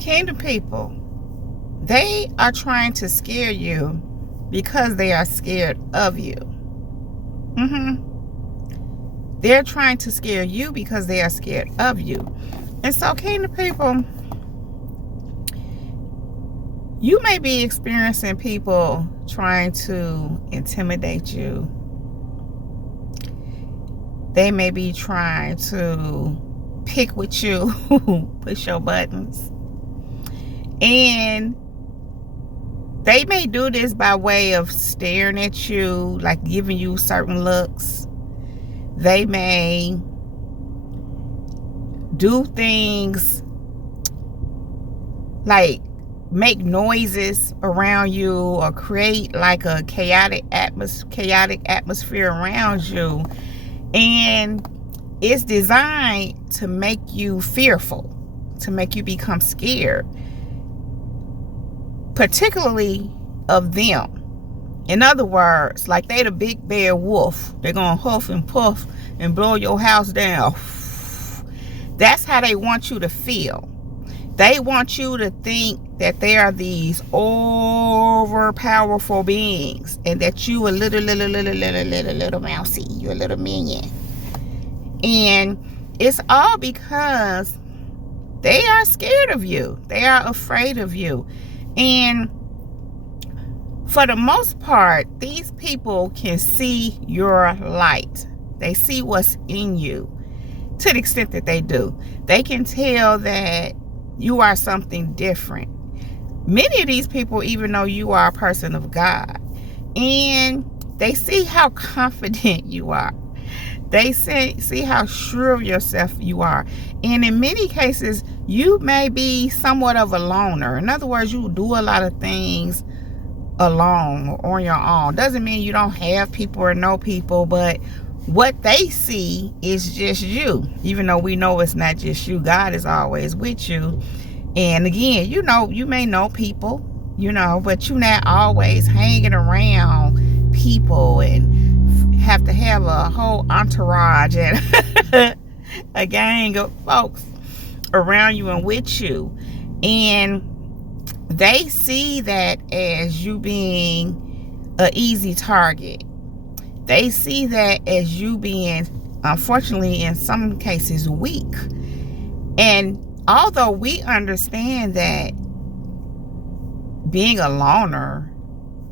Kingdom people, they are trying to scare you because they are scared of you. They're trying to scare you because they are scared of you. And so, kingdom people, you may be experiencing people trying to intimidate you. They may be trying to pick with you, push your buttons. And they may do this by way of staring at you, like giving you certain looks. They may do things like make noises around you or create like a chaotic atmosphere around you. And it's designed to make you fearful, to make you become scared, particularly of them. In other words, like they the big bad wolf. They're going to huff and puff and blow your house down. That's how they want you to feel. They want you to think that they are these overpowerful beings and that you a little mousy. You're a little minion. And it's all because they are scared of you. They are afraid of you. And for the most part, these people can see your light. They see what's in you to the extent that they do. They can tell that you are something different. Many of these people even know you are a person of God. And they see how confident you are. They see how sure of yourself you are. And in many cases, you may be somewhat of a loner. In other words, you do a lot of things alone or on your own. Doesn't mean you don't have people or know people, but what they see is just you. Even though we know it's not just you, God is always with you. And again, you know, you may know people, you know, but you're not always hanging around people and have to have a whole entourage and a gang of folks around you and with you. And they see that as you being an easy target. They see that as you being, unfortunately, in some cases, weak. And although we understand that being a loner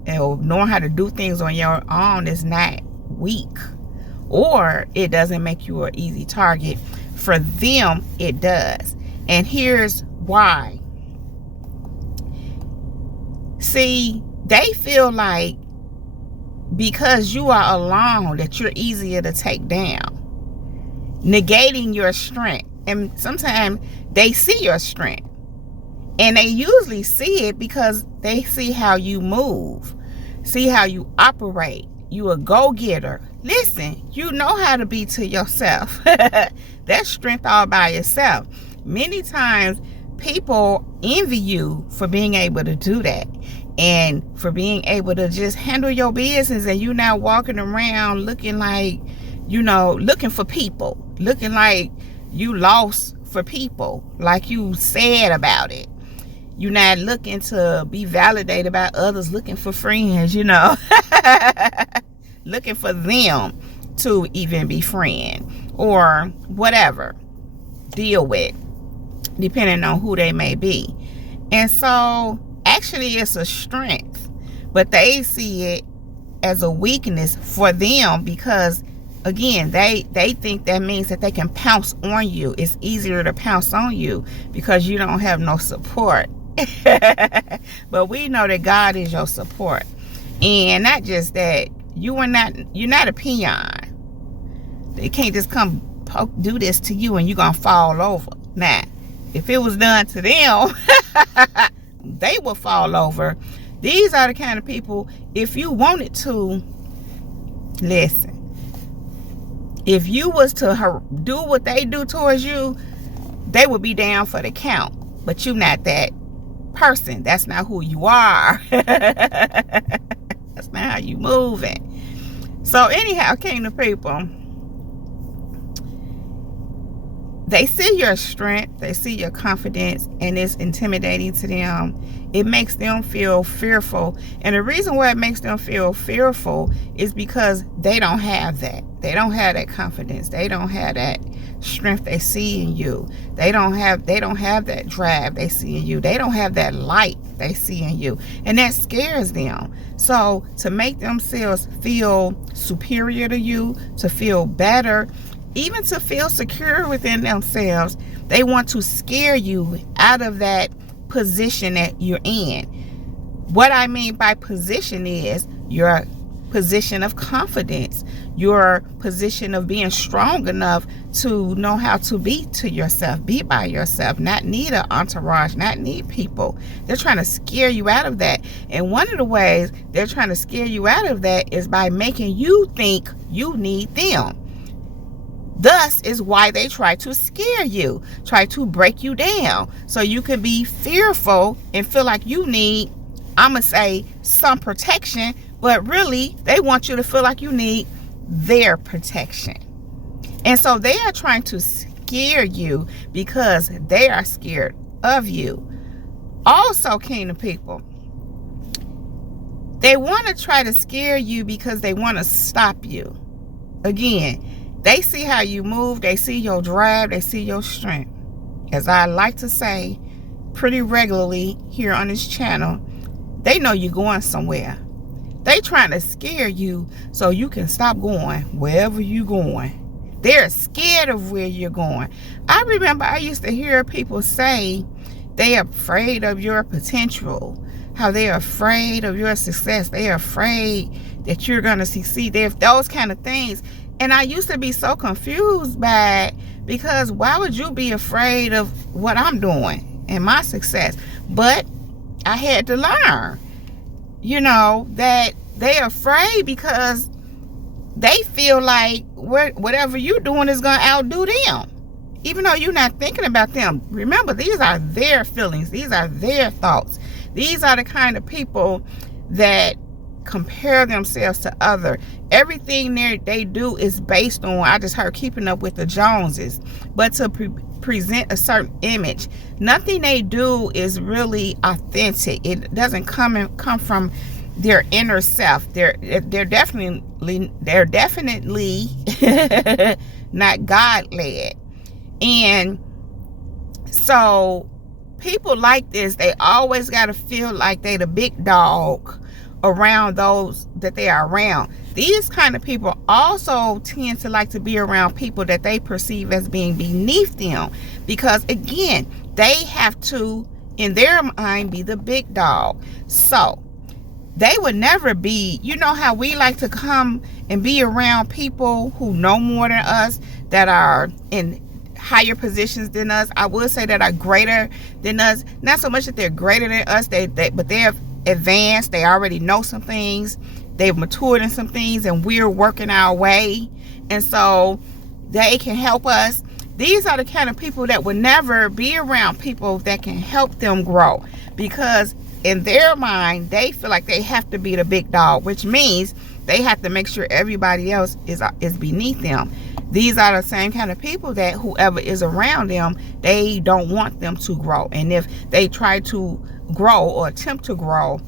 and knowing how to do things on your own is not weak, or it doesn't make you an easy target, for them it does. And here's why. See, they feel like because you are alone that you're easier to take down, negating your strength. And sometimes they see your strength, and they usually see it because they see how you move, see how you operate. You a go-getter. Listen, you know how to be to yourself. That's strength all by yourself. Many times people envy you for being able to do that and for being able to just handle your business, and you not walking around looking like, you know, looking for people, looking like you lost for people, like you sad about it. You're not looking to be validated by others, looking for friends, you know, looking for them to even be friend or whatever, deal with, depending on who they may be. And so actually it's a strength, but they see it as a weakness for them because, again, they think that means that they can pounce on you. It's easier to pounce on you because you don't have no support. But we know that God is your support. And not just that, you're not a peon. They can't just come do this to you and you're gonna fall over. Nah, if it was done to them, they will fall over. These are the kind of people, if you wanted to, listen, if you was to do what they do towards you, they would be down for the count. But you're not that person. That's not who you are. That's not how you moving. So anyhow, kingdom people, they see your strength, they see your confidence, and it's intimidating to them. It makes them feel fearful. And the reason why it makes them feel fearful is because they don't have that. They don't have that confidence. They don't have that strength they see in you. They don't have that drive they see in you. They don't have that light they see in you. And that scares them. So to make themselves feel superior to you, to feel better, even to feel secure within themselves, they want to scare you out of that position that you're in. What I mean by position is your position of confidence, your position of being strong enough to know how to be to yourself, be by yourself, not need an entourage, not need people. They're trying to scare you out of that. And one of the ways they're trying to scare you out of that is by making you think you need them. Thus is why they try to scare you, try to break you down, so you can be fearful and feel like you need, I'm going to say, some protection, but really they want you to feel like you need their protection. And so they are trying to scare you because they are scared of you. Also, kingdom people, they want to try to scare you because they want to stop you. Again, they see how you move, they see your drive, they see your strength. As I like to say pretty regularly here on this channel, they know you're going somewhere. They trying to scare you so you can stop going wherever you're going. They're scared of where you're going. I remember I used to hear people say they're afraid of your potential, how they're afraid of your success. They're afraid that you're going to succeed. They're those kind of things. And I used to be so confused by it, because why would you be afraid of what I'm doing and my success? But I had to learn, that they're afraid because they feel like whatever you're doing is going to outdo them, even though you're not thinking about them. Remember, these are their feelings. These are their thoughts. These are the kind of people that compare themselves to other. Everything they do is based on, I just heard, keeping up with the Joneses, but to present a certain image. Nothing they do is really authentic. It doesn't come from their inner self. They're definitely not God-led. And so people like this, they always got to feel like they the big dog around those that they are around. These kind of people also tend to like to be around people that they perceive as being beneath them, because again, they have to, in their mind, be the big dog. So they would never be, how we like to come and be around people who know more than us, that are in higher positions than us. I would say that are greater than us. Not so much that they're greater than us, but they're advanced. They already know some things. They've matured in some things, and we're working our way. And so they can help us. These are the kind of people that would never be around people that can help them grow, because in their mind, they feel like they have to be the big dog, which means they have to make sure everybody else is beneath them. These are the same kind of people that whoever is around them, they don't want them to grow. And if they try to grow or attempt to grow,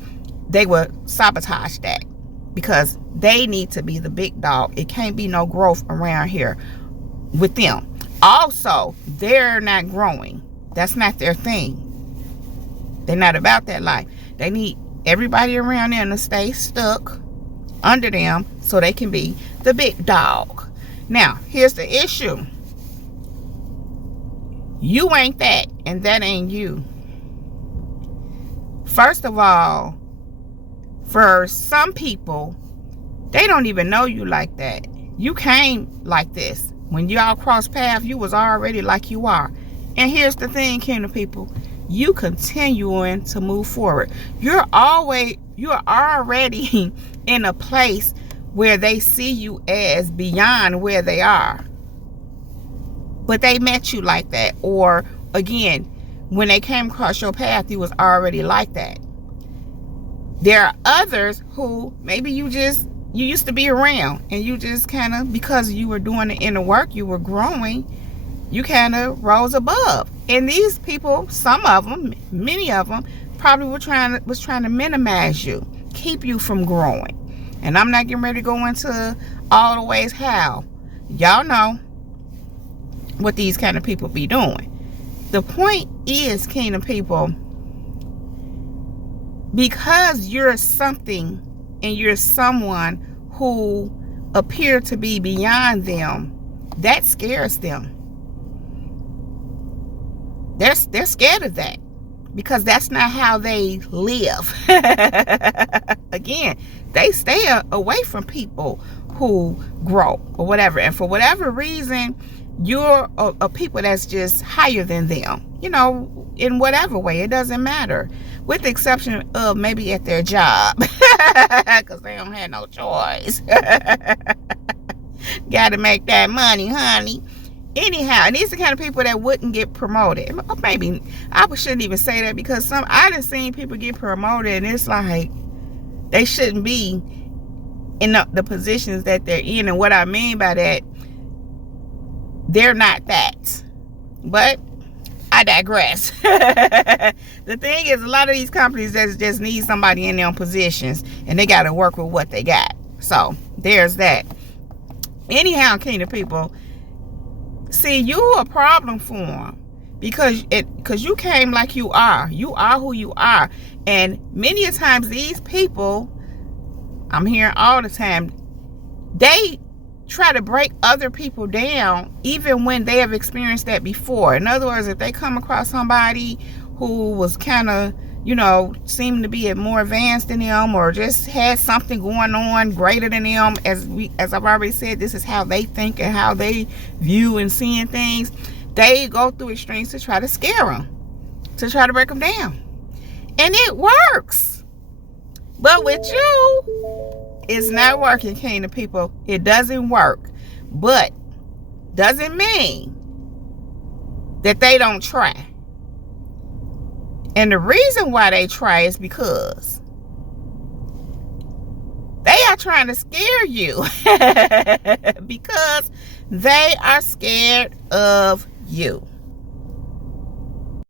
they will sabotage that, because they need to be the big dog. It can't be no growth around here with them. Also, they're not growing. That's not their thing. They're not about that life. They need everybody around them to stay stuck under them so they can be the big dog. Now, here's the issue. You ain't that, and that ain't you. First of all, for some people, they don't even know you like that. You came like this. When y'all cross paths, you was already like you are. And here's the thing, kingdom people. You continuing to move forward. You're already in a place where they see you as beyond where they are. But they met you like that. Or again, when they came across your path, you was already like that. There are others who maybe you used to be around, and you just kind of, because you were doing the inner work, you were growing, you kind of rose above. And these people, some of them, many of them, probably was trying to minimize you, keep you from growing. And I'm not getting ready to go into all the ways how. Y'all know what these kind of people be doing. The point is, kingdom people, because you're something and you're someone who appear to be beyond them, that scares them. They're scared of that because that's not how they live. Again, they stay away from people who grow or whatever. And for whatever reason, you're a people that's just higher than them, you know, in whatever way. It doesn't matter, with the exception of maybe at their job, because they don't have no choice. Got to make that money, honey. Anyhow, and these are the kind of people that wouldn't get promoted. Maybe I shouldn't even say that, because I done seen people get promoted and it's like they shouldn't be in the positions that they're in. And what I mean by that, they're not that. But I digress. The thing is, a lot of these companies just need somebody in their positions, and they got to work with what they got. So there's that. Anyhow, kingdom people, see, you a problem for them because you came like you are. You are who you are. And many a times these people, I'm hearing all the time, they try to break other people down even when they have experienced that before. In other words, if they come across somebody who was kind of, you know, seemed to be more advanced than them, or just had something going on greater than them, as I've already said, this is how they think and how they view and seeing things. They go through extremes to try to scare them, to try to break them down, and it works. But with you, it's not working, kingdom people. It doesn't work, but doesn't mean that they don't try. And the reason why they try is because they are trying to scare you. Because they are scared of you.